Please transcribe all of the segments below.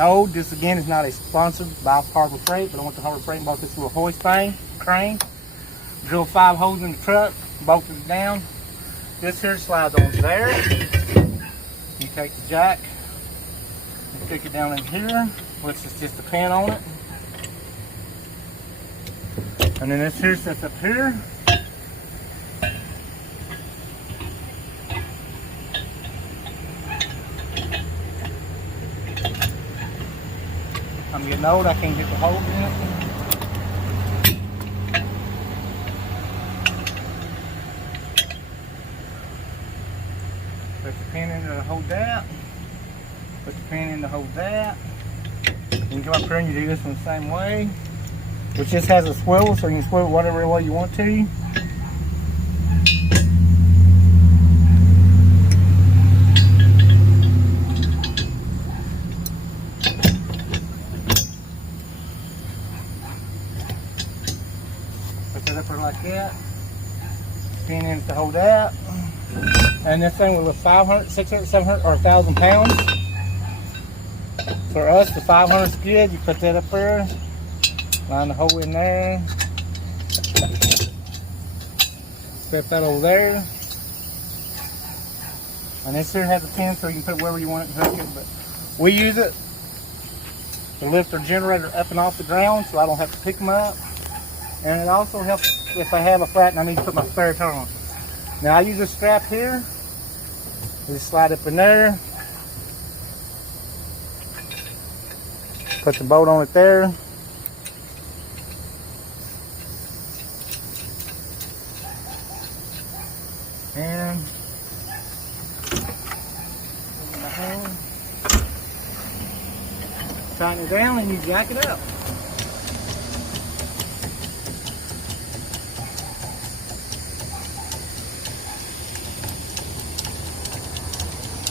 No, this again is not a sponsored by Harbor Freight, but I went to Harbor Freight and bought this little hoist thing, crane. Drill 5 holes in the truck, bolted it down. This here slides on there. You take the jack and stick it down in here, which is just a pin on it. And then this here sits up here. I'm getting old, I can't get the hole in it. Put the pin in to hold that. Put the pin in to hold that. You can come up here and you do this one the same way. Which just has a swivel, so you can swivel whatever way you want to. Put that up there like that. Pin in to hold that. And this thing was 500, 600, 700, or 1,000 pounds. For us, the 500 skid, you put that up there, line the hole in there, step that over there. And this here has a pin so you can put it wherever you want it and hook it. But we use it to lift our generator up and off the ground so I don't have to pick them up. And it also helps if I have a flat and I need to put my spare tire on. Now I use this strap here, just slide up in there, put the bolt on it there, and tighten it down and you jack it up.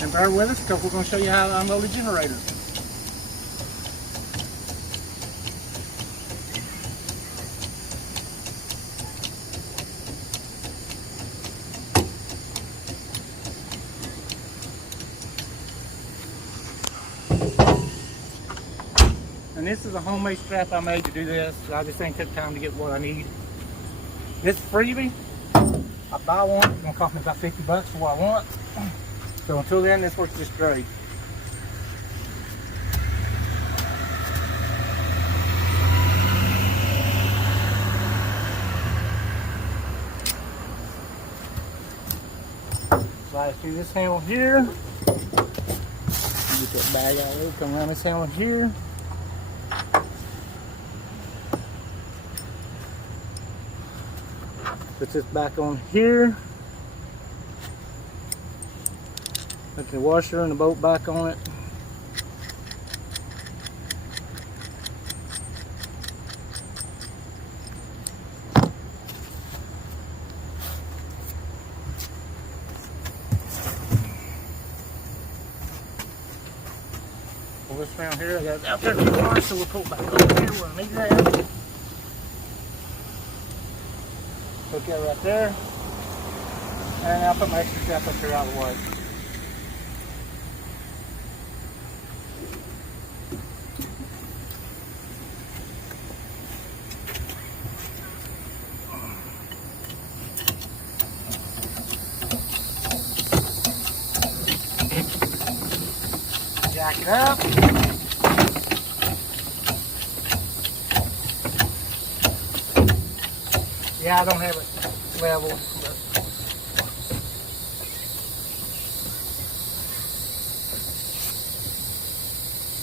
And bear with us because we're going to show you how to unload a generator. And this is a homemade strap I made to do this. I just ain't took time to get what I need. This is freebie. I buy one. It's going to cost me about 50 bucks for what I want. So until then, this works just great. Slide through this handle here. Get that bag out of there. Come around this handle here. Put this back on here. Put the washer and the bolt back on it. Pull this around here. I got it out there in the car, so we'll pull it back over here where I need that. Put that right there. And I'll put my extra strap up here out of the way. Jack it up. Yeah, I don't have it level, but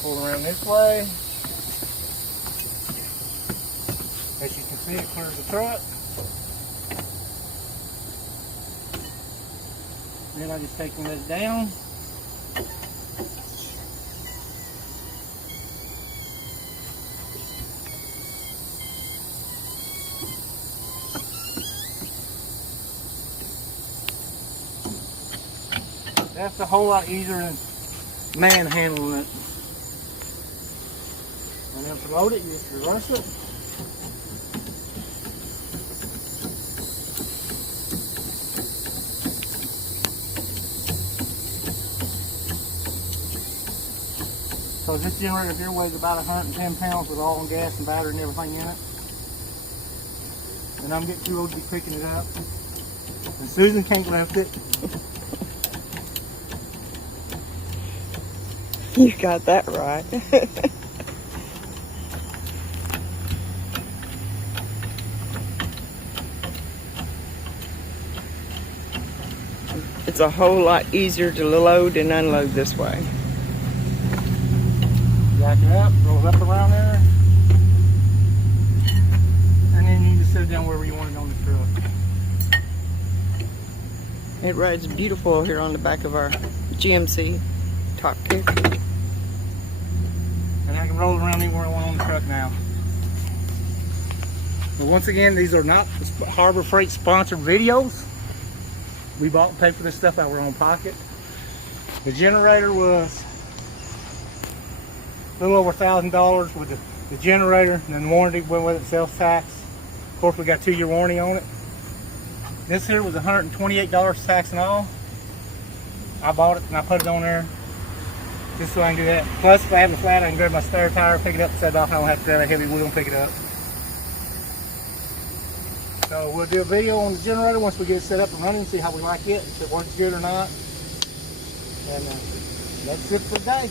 pull around this way. As you can see, it clears the truck. Then I just take and let it down. That's a whole lot easier than manhandling it. And then to load it, you just reverse it. So because this generator here weighs about 110 pounds with oil and gas and battery and everything in it. And I'm getting too old to be picking it up. And Susan can't lift it. You got that right. It's a whole lot easier to load and unload this way. Jack it up, rolls up around there. And then you just set it down wherever you want it on the truck. It rides beautiful here on the back of our GMC top kick. And I can roll it around anywhere I want on the truck now. But once again, these are not Harbor Freight sponsored videos. We bought and paid for this stuff out of our own pocket. The generator was a little over $1,000 with the generator, and then the warranty went with it, sales tax. Of course, we got 2-year warranty on it. This here was $128 tax and all. I bought it and I put it on there just so I can do that. Plus, if I have a flat, I can grab my spare tire, pick it up, set it off. I don't have to grab a heavy wheel and pick it up. So we'll do a video on the generator once we get it set up and running, see how we like it, if it works good or not. And that's it for today.